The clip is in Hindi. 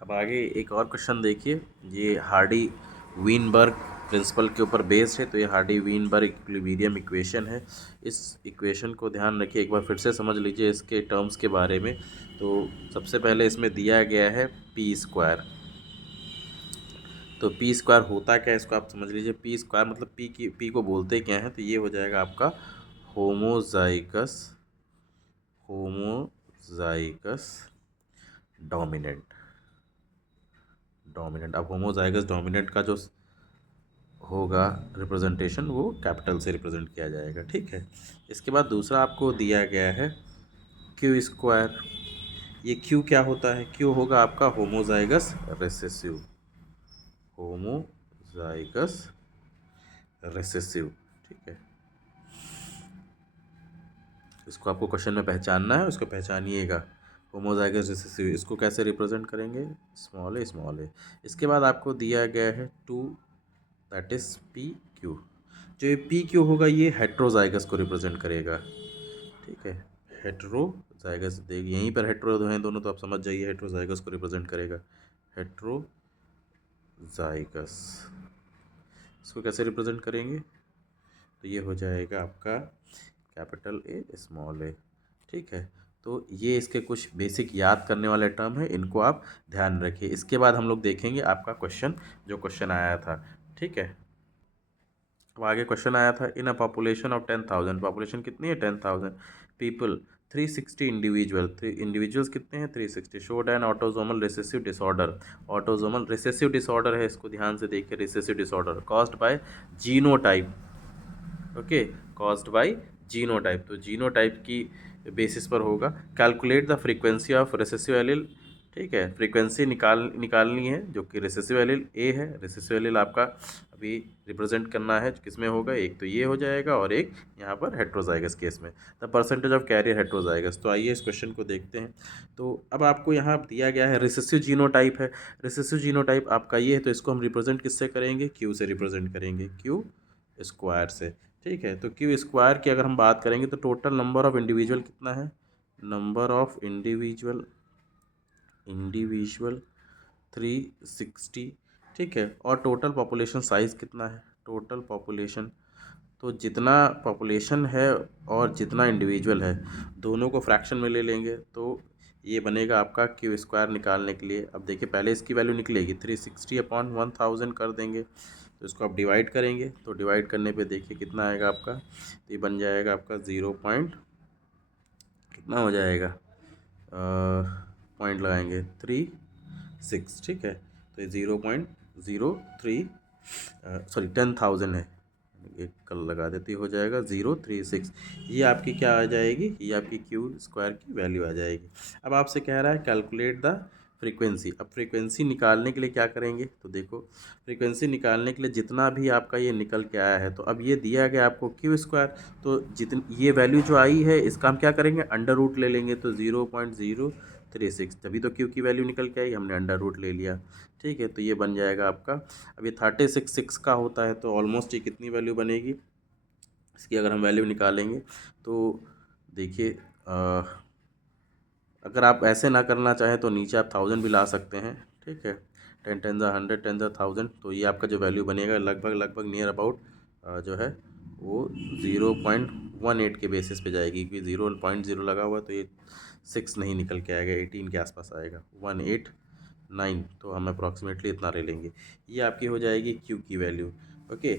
अब आगे एक और क्वेश्चन देखिए, ये हार्डी वीनबर्ग प्रिंसिपल के ऊपर बेस्ड है। तो ये हार्डी वीनबर्ग इक्विलिब्रियम इक्वेशन है। इस इक्वेशन को ध्यान रखिए, एक बार फिर से समझ लीजिए इसके टर्म्स के बारे में। तो सबसे पहले इसमें दिया गया है पी स्क्वायर। तो पी स्क्वायर होता क्या है इसको आप समझ लीजिए। पी स्क्वायर मतलब पी को बोलते क्या है, तो ये हो जाएगा आपका होमोजाइगस होमोजाइगस डोमिनेंट डोमिनेंट। अब होमोजाइगस डोमिनेंट का जो होगा रिप्रेजेंटेशन, वो कैपिटल से रिप्रेजेंट किया जाएगा, ठीक है। इसके बाद दूसरा आपको दिया गया है क्यू स्क्वायर। ये क्यू क्या होता है? क्यू होगा आपका होमोजाइगस रिसेसिव होमोजाइगस रिसेसिव, ठीक है। इसको आपको क्वेश्चन में पहचानना है, उसको पहचानिएगा। होमोजाइगस रिसेसिव, इसको कैसे रिप्रेजेंट करेंगे? Small A. इसके बाद आपको दिया गया है two, that is P Q. जो ये पी क्यू होगा ये हेट्रोजाइगस को रिप्रेजेंट करेगा, ठीक है। हेट्रोजाइगस, देख यहीं पर हेट्रो हैं दोनों, तो आप समझ जाइए हेट्रोजाइगस को रिप्रेजेंट करेगा। हेट्रोजाइगस, इसको कैसे रिप्रेजेंट करेंगे? तो ये हो जाएगा आपका कैपिटल ए स्मॉल ए, ठीक है। तो ये इसके कुछ बेसिक याद करने वाले टर्म है, इनको आप ध्यान रखिए। इसके बाद हम लोग देखेंगे आपका क्वेश्चन, जो क्वेश्चन आया था, ठीक है। अब आगे क्वेश्चन आया था, इन अ पॉपुलेशन ऑफ 10,000, पॉपुलेशन कितनी है? 10,000 पीपल, 360 इंडिविजुअल, इंडिविजुअल्स कितने हैं? 360, showed an autosomal recessive disorder. Autosomal recessive disorder है, इसको ध्यान से देखिए। Recessive disorder caused by genotype, okay, caused by genotype. तो जीनोटाइप की बेसिस पर होगा। Calculate the frequency of recessive allele, ठीक है। फ्रीक्वेंसी निकालनी है, जो कि रिसेसिव एलील ए है। रिसेसिव एलील आपका अभी रिप्रेजेंट करना है, किसमें होगा? एक तो ये हो जाएगा, और एक यहाँ पर हेट्रोजाइगस केस में। The percentage of carrier heterozygous. तो आइए इस क्वेश्चन को देखते हैं। तो अब आपको यहाँ दिया गया है रिसेसिव जीनोटाइप है। रिसेसिव जीनोटाइप आपका ये है, तो इसको हम रिप्रेजेंट किससे करेंगे? क्यू से रिप्रेजेंट करेंगे, क्यू स्क्वायर से, ठीक है। तो क्यू स्क्वायर की अगर हम बात करेंगे तो टोटल नंबर ऑफ इंडिविजुअल कितना है? नंबर ऑफ इंडिविजुअल 360, ठीक है। और टोटल पॉपुलेशन साइज कितना है? टोटल पॉपुलेशन, तो जितना पॉपुलेशन है और जितना इंडिविजुअल है, दोनों को फ्रैक्शन में ले लेंगे, तो ये बनेगा आपका क्यू स्क्वायर निकालने के लिए। अब देखिए पहले इसकी वैल्यू निकलेगी, 360 अपॉन 1000 कर देंगे। तो इसको आप डिवाइड करेंगे, तो डिवाइड करने पे देखिए कितना आएगा आपका। तो ये बन जाएगा आपका 0 पॉइंट, कितना हो जाएगा, पॉइंट लगाएंगे 36, ठीक है। तो ये 0.03, सॉरी 10,000 है, ये कल लगा देती, हो जाएगा 036। ये आपकी क्या आ जाएगी? ये आपकी क्यू स्क्वायर की वैल्यू आ जाएगी। अब आपसे कह रहा है कैलकुलेट द फ्रीक्वेंसी। अब फ्रीक्वेंसी निकालने के लिए क्या करेंगे? तो देखो, फ्रीक्वेंसी निकालने के लिए जितना भी आपका ये निकल के आया है, तो अब ये दिया गया आपको क्यू स्क्वायर, तो जितनी ये वैल्यू जो आई है, इसका हम क्या करेंगे? अंडर रूट ले लेंगे। तो 0.036, तभी तो क्यू की वैल्यू निकल के आई, हमने अंडर रूट ले लिया, ठीक है। तो ये बन जाएगा आपका। अब ये 36 का होता है, तो ऑलमोस्ट ये कितनी वैल्यू बनेगी इसकी? अगर हम वैल्यू निकालेंगे तो देखिए, अगर आप ऐसे ना करना चाहें तो नीचे आप 1000 भी ला सकते हैं, ठीक है। 10 10 100 10 1000, तो ये आपका जो वैल्यू बनेगा लगभग नियर अबाउट जो है वो 0.18 के बेसिस पे जाएगी, क्योंकि 0.0 लगा हुआ है, तो ये 6 नहीं निकल के आएगा, 18 के आसपास आएगा, 189। तो हम अप्रॉक्सीमेटली इतना ले लेंगे। ये आपकी हो जाएगी क्यू की वैल्यू, ओके।